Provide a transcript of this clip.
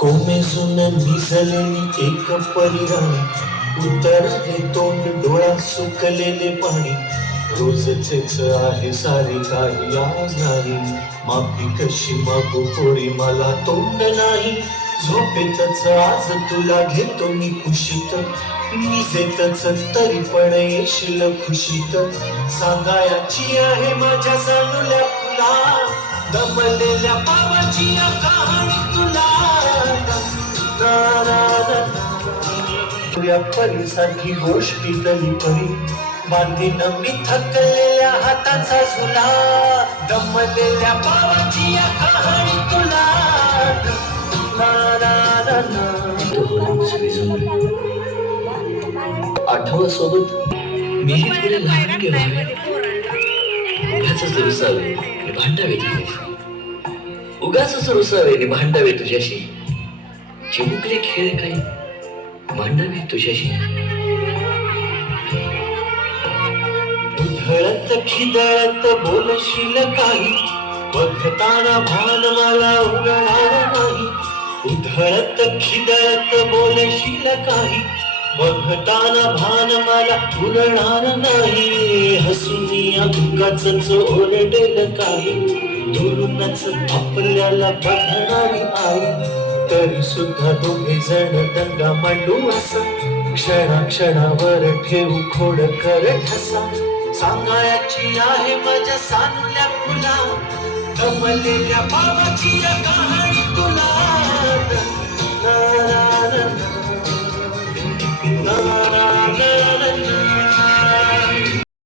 कोमेजून भिजलेली एक परिराणी उतरले तोंड डोळा सुकलेले पाणी. रोजचेच आहे सारे काही आज नाही. माफी कशी मागू पोरी मला तोंड नाही. झोपेतच आज तुला घेतो मी खुशीत. निजेतच तरी पण येशील खुशीत. सांगायची आहे माझ्या जाणूल्या फुला दमलेल्या पावाची या परीसाठी गोष्टी तरी परी. बांधीन मी थकलेल्या हाताचा झुला दमलेल्या पावाची या कहाणी तुला. ना, ना, ना, ना. आठवं सोबत मीही तुला लहान केलं उगाच रुसावे. आणि भांडावे तुझ्याशी. उगाच रुसावे आणि भांडावे तुझ्याशी. चिमुकले खेळ काही? मांडावे तुझ्याशी. उधळत खिदळत बोलशील काही. बघताना भान मला उडणार नाही. उधळत खिदळत बोलशील काही. बघताना भान मला उडणार नाही. हसून या दुःखाच ओरडेल काही. दुरूनच आपल्याला बघणारी आई. तरी सुद्धा दोघे जण दंगा मांडू असा. क्षणा क्षणावर ठेवू खोड कर ठसा सांगायची आहे माझ्या सानुल्या फुला दमलेल्या बाबाची कहाणी तुला.